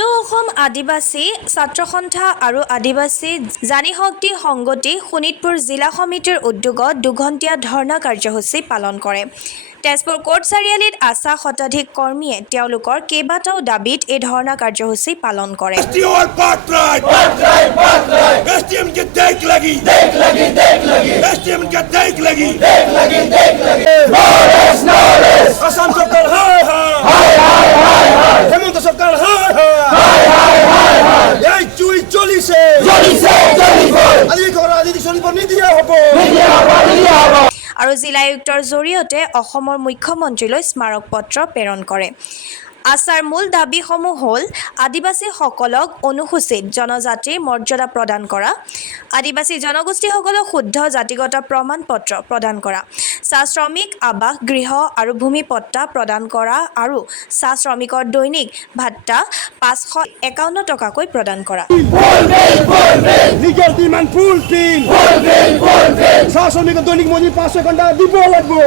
অসম আদিবাসী ছাত্ৰ সন্থা আৰু আদিবাসী জানিশক্তি সংগতি শোণিতপুৰ জিলা সমিতিৰ উদ্যোগত দুঘণ্টীয়া ধৰ্ণা কাৰ্যসূচী পালন কৰে। তেজপুৰ কোৰ্ট চাৰিআলিত আশা শতাধিক কৰ্মীয়ে তেওঁলোকৰ কেইবাটাও দাবীত এই ধৰ্ণা কাৰ্যসূচী পালন কৰে। আৰু জিলা আয়ুক্তৰ জৰিয়তে অসমৰ মুখ্যমন্ত্ৰীলৈ স্মাৰক পত্ৰ প্ৰেৰণ কৰে। আশাৰ মূল দাবীসমূহ হ'ল আদিবাসীসকলক অনুসূচিত জনজাতিৰ মৰ্যাদা প্ৰদান কৰা, আদিবাসী জনগোষ্ঠীসকলক শুদ্ধ জাতিগত প্ৰমাণ পত্ৰ প্ৰদান কৰা, চাহ শ্ৰমিক আৱাস গৃহ আৰু ভূমি পট্টা প্ৰদান কৰা আৰু চাহ শ্ৰমিকৰ দৈনিক ভাত্তা 551 টকাকৈ প্ৰদান কৰা। দৈনিক মজুৰি 500 ঘণ্টা দিব লাগিব।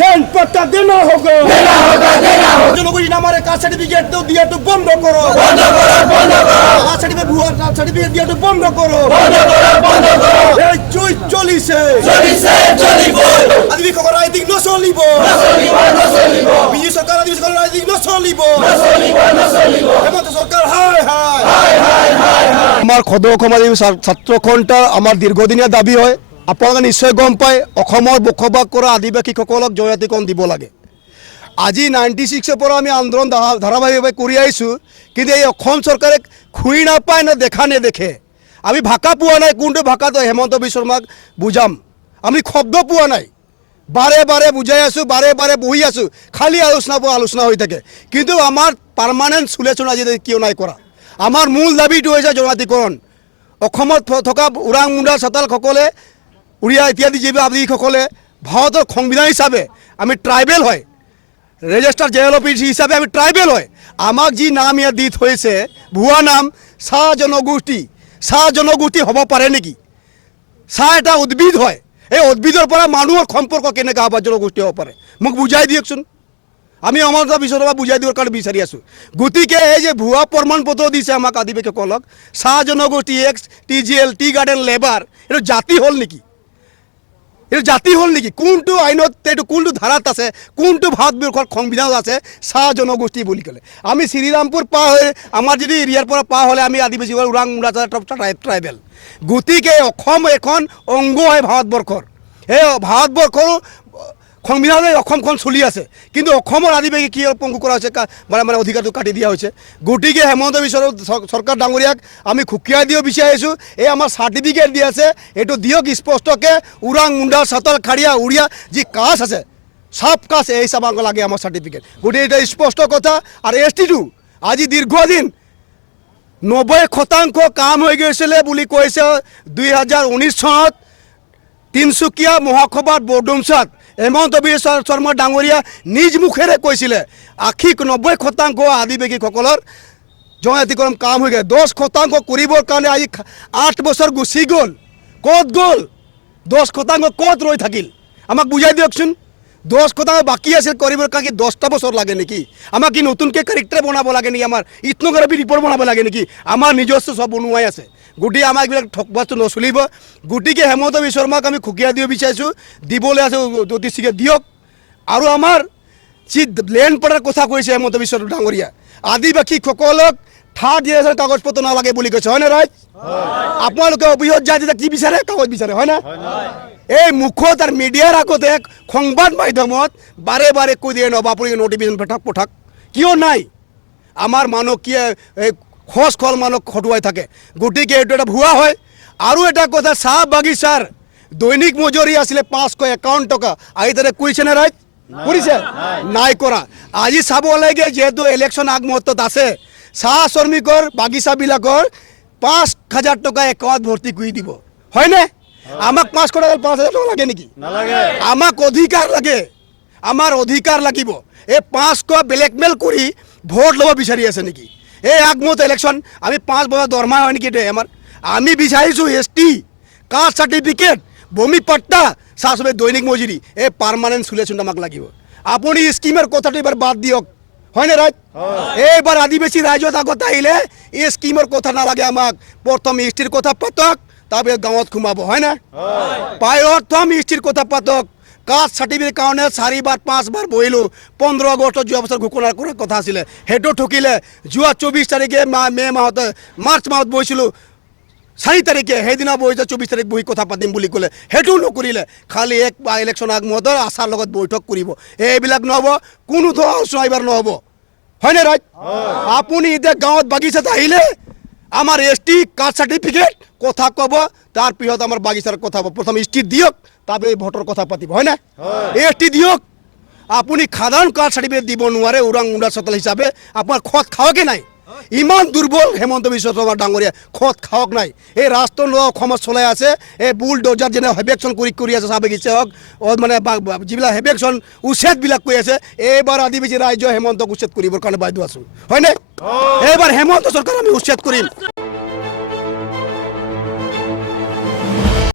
ল্যান্ড पट्टा देना होगा जनगोष्ठी हमारे कास्ट सर्टिफिकेट तो दिया तो बंद करो कास्ट सर्टिफिकेट भुआ सर्टिफिकेट दिया तो बंद करो ए चोई चली से चलिबो आदमी को राइटिंग न चलिबो बिजु सरकार आदमी को राइटिंग न चलिबो হেমন্ত সরকার হায় হায় আমার খদ অসমাজী ছাত্র সন্থাৰ আমাৰ দীৰ্ঘদিনীয়া দাবী হয়। আপোনালোকে নিশ্চয় গম পায় অসমৰ বসবাস কৰা আদিবাসীসকলক জনজাতিকৰণ দিব লাগে। আজি 96 পৰা আমি আন্দোলন ধাৰাবাহিকভাৱে কৰি আহিছোঁ, কিন্তু এই অসম চৰকাৰে খুই নাপায় না দেখা নেদেখে। আমি ভাষা পোৱা নাই, কোনটো ভাষাটো হেমন্ত বিশ্ব শৰ্মাক বুজাম, আমি শব্দ পোৱা নাই। বাৰে বাৰে বুজাই আছোঁ, বাৰে বাৰে বহি আছোঁ, খালি আলোচনা হৈ থাকে, কিন্তু আমাৰ পাৰ্মানেণ্ট চুলেচন আজি কিয় নাই কৰা। আমাৰ মূল দাবীটো হৈছে জনজাতিকৰণ। অসমত থকা ওৰাং মুণ্ডা চাতালসকলে উড়িয়া ইত্যাদি যিবিলাক আদিবাসীসকলে ভাৰতৰ সংবিধান হিচাপে আমি ট্ৰাইবেল হয়, ৰেজিষ্টাৰ জেনেৰেল অফিচ হিচাপে আমি ট্ৰাইবেল হয়। আমাক যি নাম ইয়াত দি থৈছে ভুৱা নাম চাহ জনগোষ্ঠী হ'ব পাৰে নেকি? চাহ এটা উদ্ভিদ হয়, এই উদ্ভিদৰ পৰা মানুহৰ সম্পৰ্ক কেনেকৈ হ'ব জনগোষ্ঠী হ'ব পাৰে, মোক বুজাই দিয়কচোন। আমি আমাৰ বিচৰা বুজাই দিবৰ কাৰণে বিচাৰি আছোঁ। গতিকে এই যে ভুৱা প্ৰমাণ পত্ৰ দিছে আমাক আদিবাসীসকলক, চাহ জনগোষ্ঠী x TGL tea garden labour, এইটো জাতি হ'ল নেকি? এইটো জাতি হ'ল নেকি? কোনটো আইনত, এইটো কোনটো ধাৰাত আছে, কোনটো ভাৰতবৰ্ষৰ সংবিধানত আছে চাহ জনগোষ্ঠী বুলি ক'লে? আমি শ্ৰীৰামপুৰ পাৰ হৈ আমাৰ যদি এৰিয়াৰ পৰা পাৰ হ'লে আমি আদিবাসীসকল ওৰাং মুণ্ডা ট্ৰাইবেল। গতিকে অসম এখন অংগ হয় ভাৰতবৰ্ষৰ। সেই ভাৰতবৰ্ষৰ সংবিধানে অসমখন চলি আছে, কিন্তু অসমৰ আদিবাসী কি পংগু কৰা হৈছে, মানে অধিকাৰটো কাটি দিয়া হৈছে। গতিকে হেমন্ত বিশ্ব চৰকাৰ ডাঙৰীয়াক আমি খুকিয়াই দিব বিচাৰিছোঁ। এই আমাৰ চাৰ্টিফিকেট দি আছে, এইটো দিয়ক স্পষ্টকৈ। ওৰাং মুণ্ডা চাতাল খাৰিয়া উৰিয়া যি কাষ্ট আছে, চব কাষ্ট এই হিচাপ লাগে আমাৰ চাৰ্টিফিকেট। গতিকে এটা স্পষ্ট কথা। আৰু STটো আজি দীৰ্ঘদিন 90% কাম হৈ গৈছিলে বুলি কৈছে 2019 চনত তিনিচুকীয়া মহাসভাত বৰডুমচাত হেমন্ত বিশ্ব শৰ্মা ডাঙৰীয়া নিজ মুখেৰে কৈছিলে 90% আদিবাসীসকলৰ জনজাতিকৰণ কাম হৈ গ'ল। 10% কৰিবৰ কাৰণে আজি 8 বছৰ গুচি গ'ল। ক'ত গ'ল? 10% ক'ত ৰৈ থাকিল? আমাক বুজাই দিয়কচোন। 10% বাকী আছিল কৰিবৰ কাৰণে 10টা বছৰ লাগে নেকি? আমাক কি নতুনকৈ কেৰেক্টাৰ বনাব লাগে নেকি? আমাৰ ইথনোগ্ৰাফি ৰিপৰ্ট বনাব লাগে নেকি? আমাৰ নিজস্ব চব বনোৱাই আছে। গতিকে আমাক এইবিলাক ঠকবাজটো নচলিব। গতিকে হেমন্ত বিশ্ব শৰ্মাক আমি খুকিয়াই দিব বিচাৰিছোঁ, দিবলৈ আছে অতি শীঘ্ৰে দিয়ক। আৰু আমাৰ যি লেণ্ড পটাৰ কথা কৈছে হেমন্ত বিশ্ব ডাঙৰীয়া, আদিবাসীসকলক থাৰ্ড জেনেৰেশ্যন কাগজ পত্ৰ নালাগে বুলি কৈছে, হয়নে ৰাইজ? আপোনালোকে অভিযোগ যায় তেতিয়া কি বিচাৰে? কাগজ বিচাৰে, হয় না? এই মুখত আৰু মিডিয়াৰ আগতে সংবাদ মাধ্যমত বাৰে বাৰে কৈ দিয়ে নবা আপুনি নটিফিকেশ্যন পঠাক। কিয় নাই? আমাৰ মানুহ কি খোজ খল মানুহ খটুৱাই থাকে। গতিকে এইটো এটা ভুৱা হয়। আৰু এটা কথা, চাহ বাগিচাৰ দৈনিক মজুৰি আছিলে 551 টকা। আজি তাতে কৰিছেনে ৰাইজ? কৰিছে? নাই কৰা। আজি চাব লাগে, যিহেতু ইলেকশ্যন আগমুহূৰ্তত আছে, চাহ শ্ৰমিকৰ বাগিচাবিলাকৰ 5,000 টকা একাউণ্ট ভৰ্তি কৰি দিব, হয়নে? আমাক 5,000 টকা লাগে নেকি? আমাক অধিকাৰ লাগে, আমাৰ অধিকাৰ লাগিব। এই 500 ব্লেকমেইল কৰি ভোট ল'ব বিচাৰি আছে নেকি? এই আগমুহূৰ্ত ইলেকশ্যন আমি 5 বছৰ দৰমহা হয় নেকি? আমাৰ আমি বিচাৰিছোঁ ST কাষ্ট সার্টিফিকেট ভূমি পট্টা সাসবে দৈনিক মজুরি এ পার্মানেন্ট সলিউশন আমাক লাগিব। আপুনি স্কিমের কথাটো এবার বাদ দিয়ক হয় না রাইট এইবার আদিবাসী রাইজত আগত আহিলে এই স্কিমের কথা নালাগে আমাক প্রথম ইষ্টির কথা পাতক তারপরে গাঁৱত সোমাব হয় না প্ৰথম ইষ্টিৰ কথা পাতক কাস্ট সাৰ্টিফিকেট কাৰণে 4 বাৰ 5 বাৰ বহিলো 15 আগষ্ট যোৱা বছৰ ঘোষণা কৰাৰ কথা আছিলে হেটো ঠকিলে যোৱা 24 তাৰিখে মে মাহত মাৰ্চ মাহত বহিছিলো 4 তাৰিখে সেইদিনা বহিছে 24 তাৰিখ বহি কথা পাতিম বুলি ক'লে হেটো নকৰিলে খালি এক ইলেকশ্যন আগমুহূৰ্তত আশাৰ লগত বৈঠক কৰিব এইবিলাক নহ'ব কোনো ধৰণৰ আলোচনা এইবাৰ নহ'ব হয়নে ৰাইট আপুনি এতিয়া গাঁৱত বাগিচাত আহিলে আমার এসটি কাস্ট সার্টিফিকেট কথা কব তার পিছত আমার বাগিচার কথা হব প্রথম এসটি দিয়ক তারপরে ভোটর কথা পাতিব হয় না এসটি দিয়ক আপনি সাধারণ কাস্ট সার্টিফিকেট দিব নোৱাৰে ওৰাং মুণ্ডা চতাল হিসাবে আপনার খত খাওয়াকে নাই ইমান দুর্বল হেমন্ত বিশ্ব শর্মা ডাঙরিয়া খত খাওক নাই এই রাষ্ট্র অসমত চলাই আছে এই বুলডোজার যেনে হেবেকশন কৰি আছে চাহ বাগিচা হওক মানে যিবিলাক হেবেকশন উচ্ছেদবিলাক কৰি আছে এইবাৰ আদিবাসী ৰাজ্য হেমন্তক উচ্ছেদ কৰিবৰ কাৰণে বাধ্য আছো হয়নে এইবাৰ হেমন্ত চৰকাৰ আমি উচ্ছেদ কৰিম